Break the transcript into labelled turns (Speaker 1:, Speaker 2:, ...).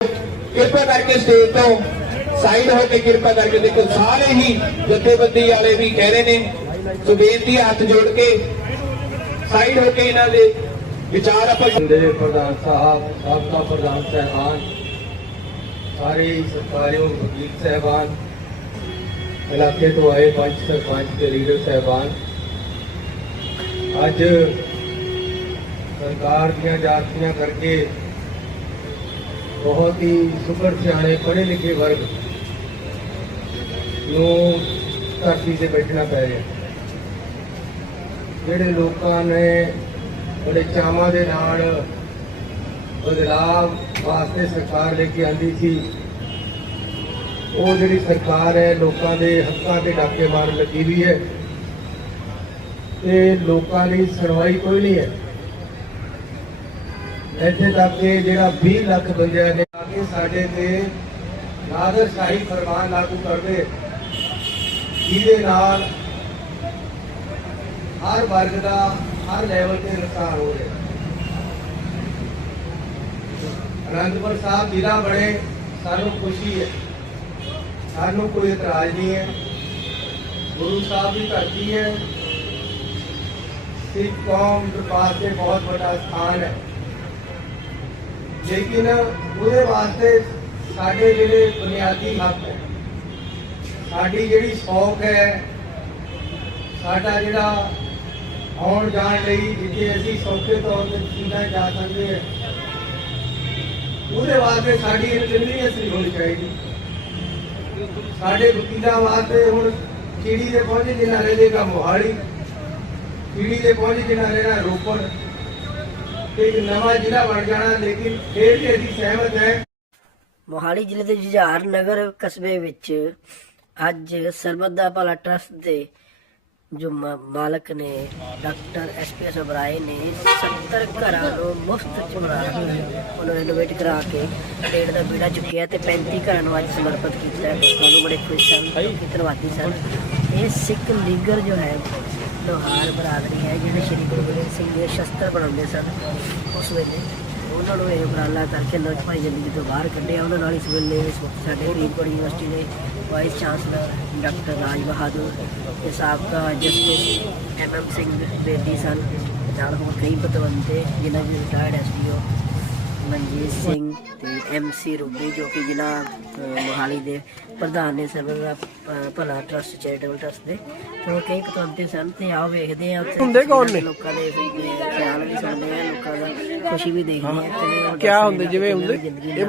Speaker 1: ਕਿਰਪਾ ਕਰਕੇ ਸਟੇਜ ਤੋਂ ਸਾਈਡ ਹੋ ਕੇ ਕਿਰਪਾ ਕਰਕੇ ਦੇਖੋ, ਸਾਰੇ ਹੀ ਜਥੇਬੰਦੀ ਵਾਲੇ ਵੀ ਕਹਿ ਰਹੇ ਨੇ, ਸੋ ਬੇਨਤੀ ਹੱਥ ਜੋੜ ਕੇ ਸਾਈਡ ਹੋ ਕੇ ਇਹਨਾਂ ਦੇ ਵਿਚਾਰ ਆਪਾਂ
Speaker 2: ਦੇ ਪ੍ਰਧਾਨ ਸਾਹਿਬ ਸਾਬਕਾ ਪ੍ਰਧਾਨ ਸਹਿਬਾਨ, ਸਾਰੇ ਸਰਕਾਰੀਓ ਵਕੀਲ ਸਹਿਬਾਨ, ਇਲਾਕੇ ਤੋਂ ਆਏ ਪੰਚ ਸਰਪੰਚ ਤੇ ਲੀਡਰ ਸਹਿਬਾਨ, ਅੱਜ ਸਰਕਾਰ ਦੀਆਂ ਜਾਤੀਆਂ ਕਰਕੇ ਬਹੁਤ ਹੀ ਸੁਪਰ ਸਿਆਣੇ ਪੜ੍ਹੇ ਲਿਖੇ ਵਰਗ ਨੂੰ ਧਰਤੀ ਤੇ ਬੈਠਣਾ ਪੈ ਰਿਹਾ। ਜਿਹੜੇ ਲੋਕਾਂ ਨੇ ਬੜੇ ਚਾਵਾਂ ਦੇ ਨਾਲ ਬਦਲਾਵ ਵਾਸਤੇ ਸਰਕਾਰ ਲੈ ਕੇ ਆਂਦੀ ਸੀ, ਉਹ ਜਿਹੜੀ ਸਰਕਾਰ ਹੈ, ਲੋਕਾਂ ਦੇ ਹੱਕਾਂ ਤੇ ਡਾਕੇ ਮਾਰਨ ਲੱਗੀ ਵੀ ਹੈ। ਤੇ ਲੋਕਾਂ ਲਈ ਸੁਣਵਾਈ ਕੋਈ ਨਹੀਂ ਹੈ। ਇੱਥੇ ਤੱਕ ਕਿ ਜਿਹੜਾ 20 ਲੱਖ ਬੰਦਿਆਂ ਨੇ ਆ ਕੇ ਸਾਡੇ ਤੇ ਨਾਦਰ ਸ਼ਾਹੀ ਫਰਮਾਨ ਲਾਗੂ ਕਰਦੇ। ਜਿਹਦੇ ਨਾਲ ਹਰ ਵਰਗ ਦਾ, ਹਰ ਲੈਵਲ ਤੇ ਨੁਕਸਾਨ ਹੋ ਰਿਹਾ। ਅਨੰਦਪੁਰ ਸਾਹਿਬ ਜ਼ਿਲ੍ਹਾ ਬਣੇ, ਸਾਨੂੰ ਖੁਸ਼ੀ ਹੈ। ਸਾਨੂੰ ਕੋਈ ਇਤਰਾਜ਼ ਨਹੀਂ ਹੈ। ਗੁਰੂ ਸਾਹਿਬ ਦੀ ਧਰਤੀ ਹੈ। ਸਿੱਖ ਕੌਮ ਦੇ ਵਾਸਤੇ ਬਹੁਤ ਵੱਡਾ ਸਥਾਨ ਹੈ। ਲੇਕਿਨ ਉਹਦੇ ਵਾਸਤੇ ਸਾਡੇ ਜਿਹੜੇ ਬੁਨਿਆਦੀ ਹੱਕ ਹੈ, ਸਾਡੀ ਜਿਹੜੀ ਸੌਖ ਹੈ, ਸਾਡਾ ਜਿਹੜਾ ਆਉਣ ਜਾਣ ਲਈ ਜਿੱਥੇ ਅਸੀਂ ਸੌਖੇ ਤੌਰ ਤੇ ਸੀਨਾ ਜਾ ਸਕਦੇ ਹਾਂ, ਉਹਦੇ ਵਾਸਤੇ ਸਾਡੀ ਇਨਕਨਵੀਨੀਅੰਸ ਨਹੀਂ ਹੋਣੀ ਚਾਹੀਦੀ। ਸਾਡੇ ਵਕੀਲਾਂ ਵਾਸਤੇ ਹੁਣ ਚਿੜੀ ਦੇ ਪਹੁੰਚੇ ਜਿੰਨਾ ਰਹੇਗਾ ਮੋਹਾਲੀ ਚਿੜੀ ਦੇ ਪਹੁੰਚੇ ਜਿੰਨਾ ਰਹਿਣਾ ਰੋਪੜ। ਤੇ ਇੱਕ ਨਵਾਂ ਜ਼ਿਲ੍ਹਾ ਬਣ ਜਾਣਾ, ਲੇਕਿਨ ਫਿਰ ਵੀ ਅਸੀਂ ਸਹਿਮਤ ਹੈ।
Speaker 3: ਮੋਹਾਲੀ ਜ਼ਿਲ੍ਹੇ ਦੇ ਜੁਝਾਰ ਨਗਰ ਕਸਬੇ ਵਿੱਚ ਅੱਜ ਸਰਬੱਤ ਦਾ ਭਲਾ ਟਰਸਟ ਦੇ ਜੋ ਮਾਲਕ ਨੇ, ਡਾਕਟਰ ਐਸਪੀਐਸ ਅਬਰਾਏ ਨੇ 70 ਘਰਾਂ ਨੂੰ ਮੁਫਤ ਚ ਬਣਾ ਉਹਨੂੰ ਰੈਨੋਵੇਟ ਕਰਾ ਕੇ ਪੇੜ ਦਾ ਬੀੜਾ ਚੁੱਕਿਆ ਤੇ 35 ਘਰਾਂ ਨੂੰ ਅੱਜ ਸਮਰਪਿਤ ਕੀਤਾ ਲੋਕਾਂ ਨੂੰ ਬੜੇ ਖੁਸ਼ ਸਨ, ਧੰਨਵਾਦੀ ਸਨ। ਇਹ ਸਿੱਖ ਲੀਗਰ ਜੋ ਹੈ ਲੋਹਾਰ ਬਰਾਦਰੀ ਹੈ, ਜਿਹੜੇ ਸ਼੍ਰੀ ਗੁਰੂ ਗੋਬਿੰਦ ਸਿੰਘ ਦੇ ਸ਼ਸਤਰ ਬਣਾਉਂਦੇ ਸਨ, ਉਸ ਵੇਲੇ ਉਹਨਾਂ ਨੂੰ ਇਹ ਉਪਰਾਲਾ ਕਰਕੇ ਲੋਕ ਭਾਈ ਜ਼ਿੰਦਗੀ ਤੋਂ ਬਾਹਰ ਕੱਢਿਆ, ਉਹਨਾਂ ਨਾਲ ਇਸ ਵੇਲੇ ਇਸ ਵਕਤ ਸਾਡੇ ਫਰੀਦਕੋਟ ਯੂਨੀਵਰਸਿਟੀ ਦੇ vice chancellor doctor Raj Bahadur ਤੇ ਸਾਬਕਾ justice M M Singh Bedi ਸਨ, ਨਾਲ ਹੋਰ ਕਈ ਪਤਵੰਤੇ ਜਿਨ੍ਹਾਂ ਦੇ ਰਿਟਾਇਰਡ ਐਸਡੀਓ ਮਨਜੀਤ ਸਿੰਘ ਤੇ ਐਮ ਸੀ ਰੂਬੀ ਜੋ ਕਿ ਜ਼ਿਲ੍ਹਾ ਮੋਹਾਲੀ ਦੇ ਪ੍ਰਧਾਨ ਨੇ ਸਰਵਰ ਭਲਾ ਟਰਸਟ ਚੈਰੀਟੇਬਲ ਟਰਸਟ ਦੇ। ਤੇ ਕਈ ਪਤਵੰਤੇ ਸਨ ਤੇ ਆਓ ਵੇਖਦੇ ਆ ਉੱਥੇ। ਹੁੰਦੇ ਕੌਣ ਨੇ? ਲੋਕਾਂ ਦੇ ਖਿਆਲ ਵੀ ਸੁਣਦੇ ਆ ਲੋਕਾਂ ਦਾ ਖੁਸ਼ੀ ਵੀ ਦੇਖਦੇ ਆ। ਕੀ ਹੁੰਦੇ ਜਿਵੇਂ ਹੁੰਦੇ?